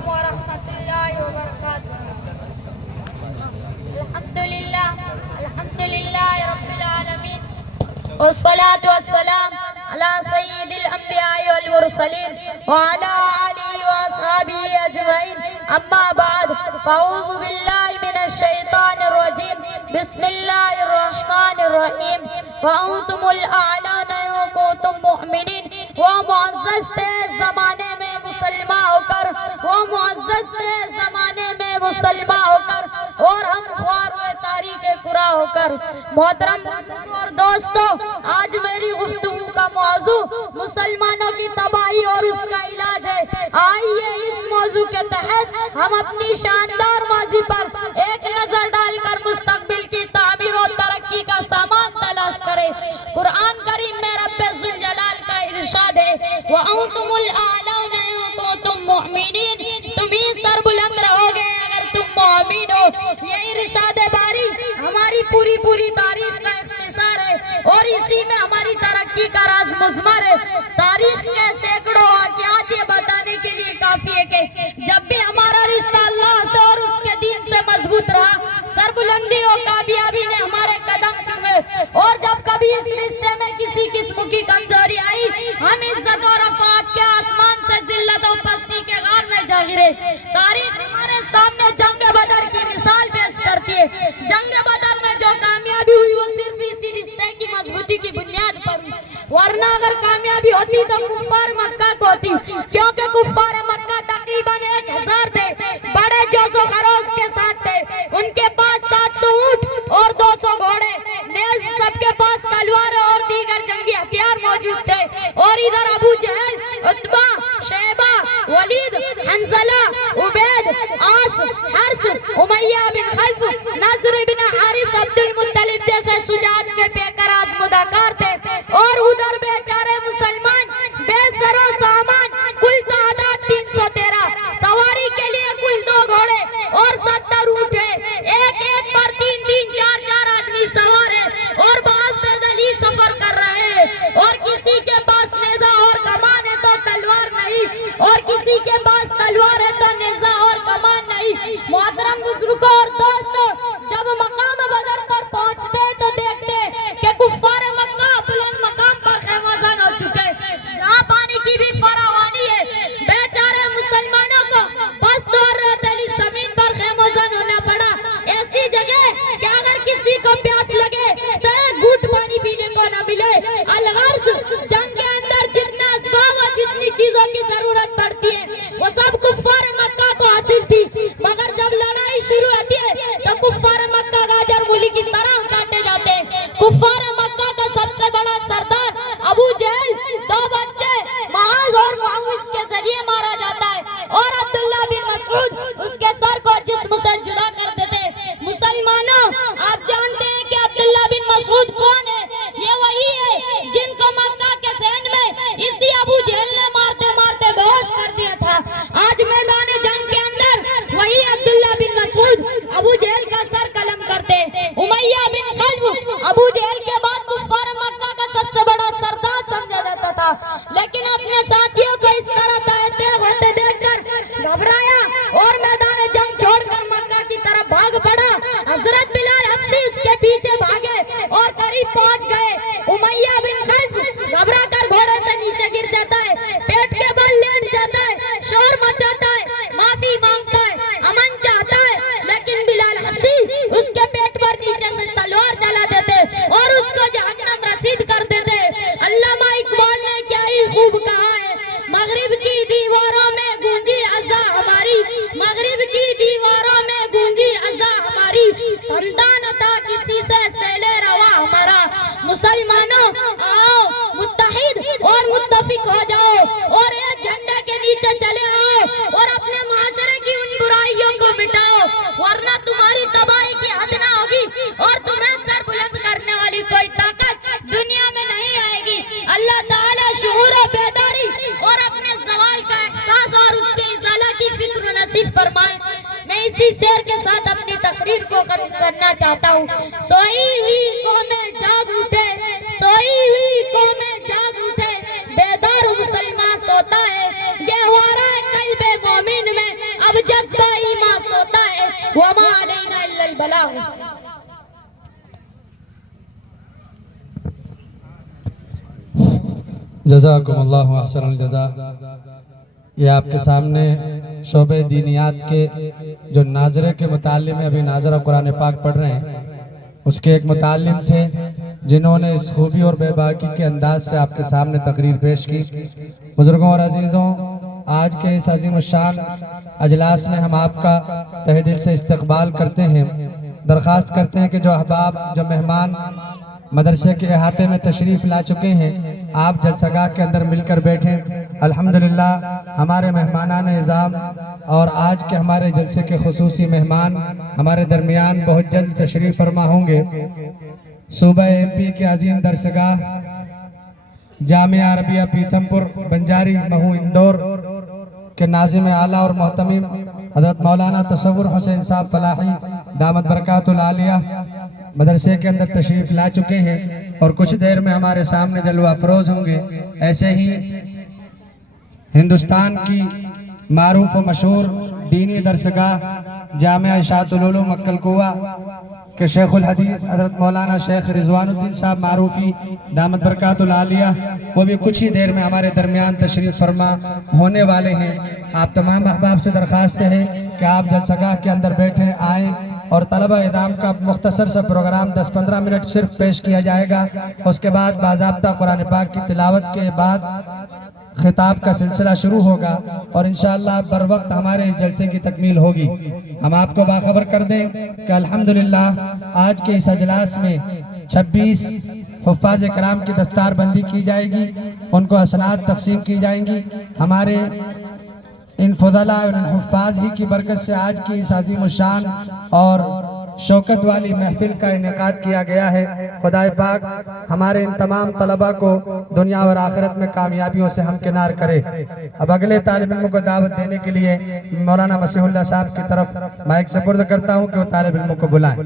علیکم ورحمۃ اللہ وبرکاتہ۔ الحمدللہ رب العالمین والصلاة والسلام على سید الانبیاء والمرسلین وعلى آلہ واصحابہ اجمعین، اما بعد فاعوذ باللہ من الشیطان الرجیم، بسم اللہ الرحمن الرحیم۔ وَأَنْتُمُ الْأَعْلَوْنَ إِن كُنتُم مُؤْمِنِينَ۔ وہ معزز تھے زمانے میں مسلمان ہو کر، وہ معزز تھے زمانے میں مسلمان ہو کر، اور ہم خوار ہوئے تاریخ قرآن ہو کر۔ محترم اور دوستو، آج میری گفتگو کا موضوع مسلمانوں کی تباہی اور اس کا علاج ہے۔ آئیے اس موضوع کے تحت ہم اپنی شاندار ماضی پر ایک نظر ڈال کر مستقبل کی تعمیر و ترقی کا سامان تلاش کریں۔ قرآن کریم میں رب ذوالجلال کا ارشاد ہے، وَأَنْتُمُ الْأَعْلَوْنَ إِن كُنتُم مُؤْمِنِينَ۔ تم ہی سر بلند رہو گے اگر تم مومن ہو۔ یہ ارشاد باری ہماری پوری تاریخ کا اختصار ہے اور اسی میں ہماری ترقی کا راز مضمر ہے۔ تاریخ کے سینکڑوں واقعات یہ بتانے کے لیے کافی ہے کہ جب بھی ہمارا رشتہ اللہ سے اور اس کے دین سے مضبوط رہا، سربلندی اور کامیابی نے ہمارے قدم چومے، اور جب کبھی اس رشتے میں کسی قسم کی کمزوری آئی، ہم عزت اور رفعت کے آسمان سے ذلت و پستی کے غار میں جا گرے۔ تاریخ ہمارے سامنے جنگ بدر کی مثال پیش کرتی ہے۔ جنگ بدر میں جو کامیابی ہوئی وہ صرف اسی رشتے کی مضبوطی کی بنیاد پر ہوئی، ورنہ اگر کامیابی ہوتی تو کفار مکہ کو ہوتی، کیونکہ کفار مکہ تقریباً 1000 تھے، بڑے جوش و خروش کے ساتھ تھے۔ ان کے پاس 700 اونٹ اور 200 گھوڑے، نیز سب کے پاس تلواریں اور دیگر جنگی ہتھیار موجود تھے، اور ادھر ابو جہل، عتبہ، شیبہ، ولید، حنظلہ، عبید، عاص، حرث، امیہ بن خلف، نصر بن حارث، عبد المطلب جیسے شجاعت کے بے قرار مداکار تھے، اور ادھر بیچارے مسلمان بے سر و سامان، کل تعداد 313، سواری کے لیے کل 2 گھوڑے اور 70 اونٹ ہیں، ایک پر 3 4 آدمی سوار ہیں، اور بعض پیدل ہی سفر کر رہے ہیں، اور کسی کے پاس نیزہ اور کمان ہے تو تلوار نہیں، اور کسی کے پاس تلوار ہے تو نیزہ اور کمان نہیں۔ محترم بزرگوں اور دوستوں، جب مقام بدر پر پہنچتے تو دیکھتے کہ کفار مکہ بلند مقام پر خیمہ زن ہو چکے، جہاں پانی کی بھی فراوانی ہے۔ بیچارے مسلمانوں کو پست اور ریتیلی زمین پر خیمہ زن ہونا پڑا، ایسی جگہ کہ اگر کسی کو پیاس لگے تو ایک گھونٹ پانی پینے کو نہ ملے۔ الغرض جنگ کے اندر جتنا اسباب اور جتنی چیزوں کی ضرورت پڑتی ہے وہ سب کفار مکہ کو حاصل تھی، مگر جب لڑائی شروع ہوتی ہے تو کفار مکہ گاجر مولی کی طرح کاٹے جاتے ہیں۔ کفار مکہ کا سب سے بڑا سردار ابو جہل 2 بچے معاذ اور معوذ کے ذریعے مارا جاتا ہے، اور عبداللہ بن مسعود اس کے سر کو جسم سے جدا کر دیتے۔ مسلمانوں، آپ جانتے ہیں کہ عبداللہ بن مسعود کون ہے؟ یہ وہی ہے جن کو مکہ کے ذہن میں اسی ابو جہل نے مارتے مارتے بے ہوش کر دیا تھا۔ آج میدان جنگ کے اندر وہی عبداللہ بن مسعود ابو جہل کا سر قلم کرتے۔ امیہ بن خلف ابو جہل کے بعد کفار مکہ کا سب سے بڑا سردار سمجھا جاتا تھا، لیکن اپنے ساتھیوں کو اس طرح تیز ہوتے دیکھ کر گھبرایا اور میدان جنگ چھوڑ کر مکہ کی طرف بھاگ پڑا۔ حضرت بلال حبشی اس کے پیچھے بھاگے اور قریب پہنچ گئے۔ امیہ بن خلف گھبرا کر گھوڑے سے نیچے گر جاتا ہے، پیٹ کے بل لیٹ جاتا ہے، شور مچاتا ہے، معافی مانگتا ہے، امن چاہتا ہے، لیکن بلال حبشی اس کے پیٹ پر نیچے سے تلوار چلا دیتے اور اس کو جہنم رسید کر دیتے۔ علامہ اقبال نے کیا ہی خوب کہا ہے، مغرب کی دیواروں میں گونجی اذان ہماری، مغرب کی دیواروں میں گونجی اذان ہماری، تھمتا نہ تھا کسی سے سیل روا ہمارا۔ مسلمانوں، آؤ متحد اور متفق ہو جاؤ اور ایک جھنڈے کے نیچے چلے آؤ اور اپنے معاشرے کی ان برائیوں کو مٹاؤ، ورنہ تمہاری تباہی کی حد نہ ہوگی اور تمہیں سر بلند کرنے والی کوئی طاقت دنیا میں نہیں آئے گی۔ اللہ تعالیٰ شعور و بیداری اور اپنے زوال کا احساس اور اس کے ازالہ کی فکر نصیب فرمائے۔ میں اسی شعر کے ساتھ اپنی تقریر کو ختم کرنا چاہتا ہوں۔ سوئی ہوئی قومیں جاگ اٹھے، سوئی ہوئی قومیں جاگ اٹھے، بیدار مسلمان سوتا ہے، گہوارہ قلب مومن میں البلاغ. جزاکم اللہ احسن الجزا. یہ آپ کے سامنے شعبہ دینیات کے جو ناظرے کے متعلم ہیں، ابھی ناظرہ قرآن پاک پڑھ رہے ہیں، اس کے ایک متعلم تھے جنہوں نے اس خوبی اور بے باکی کے انداز سے آپ کے سامنے تقریر پیش کی. بزرگوں اور عزیزوں، آج کے اس عظیم الشان اجلاس میں ہم آپ کا تہہ دل سے استقبال کرتے ہیں. درخواست کرتے ہیں کہ جو احباب، جو مہمان مدرسے کے احاطے میں تشریف لا چکے ہیں، آپ جلسہ گاہ کے اندر مل کر بیٹھیں. الحمدللہ ہمارے مہمانان نظام اور آج کے ہمارے جلسے کے خصوصی مہمان ہمارے درمیان بہت جلد تشریف فرما ہوں گے. صوبہ ایم پی کے عظیم درسگاہ جامعہ عربیہ پیتھم پور بنجاری مہو اندور کے ناظم اعلیٰ اور محتمم حضرت مولانا تصور حسین صاحب فلاحی دامت برکات العالیہ مدرسے کے اندر تشریف لا چکے ہیں اور کچھ دیر میں ہمارے سامنے جلوہ افروز ہوں گے. ایسے ہی ہندوستان کی معروف و مشہور دینی درسگاہ جامعہ اشاعت العلوم مکہ الکوہ کہ شیخ الحدیث حضرت مولانا شیخ رضوان الدین صاحب معروفی دامت برکات العالیہ، وہ بھی کچھ ہی دیر میں ہمارے درمیان تشریف فرما ہونے والے ہیں. آپ تمام احباب سے درخواست ہے کہ آپ جلسہ گاہ کے اندر بیٹھیں، آئیں اور طلبہ ادام کا مختصر سا پروگرام 10-15 منٹ صرف پیش کیا جائے گا. اس کے بعد باضابطہ قرآن پاک کی تلاوت کے بعد خطاب کا سلسلہ شروع ہوگا اور انشاءاللہ بر وقت ہمارے اس جلسے کی تکمیل ہوگی. ہم آپ کو باخبر کر دیں کہ الحمدللہ آج کے اس اجلاس میں 26 حفاظ کرام کی دستار بندی کی جائے گی، ان کو اسناد تقسیم کی جائیں گی. ہمارے ان فضلاء اور ان حفاظ ہی کی برکت سے آج کی اس عظیم الشان اور شوکت والی محفل کا انعقاد کیا گیا ہے. خدا پاک ہمارے ان تمام طلبہ کو دنیا اور آخرت میں کامیابیوں سے ہمکنار کرے. اب اگلے طالب علموں کو دعوت دینے کے لیے مولانا مسیح اللہ صاحب کی طرف مائک سپرد کرتا ہوں کہ وہ طالب علموں کو بلائیں.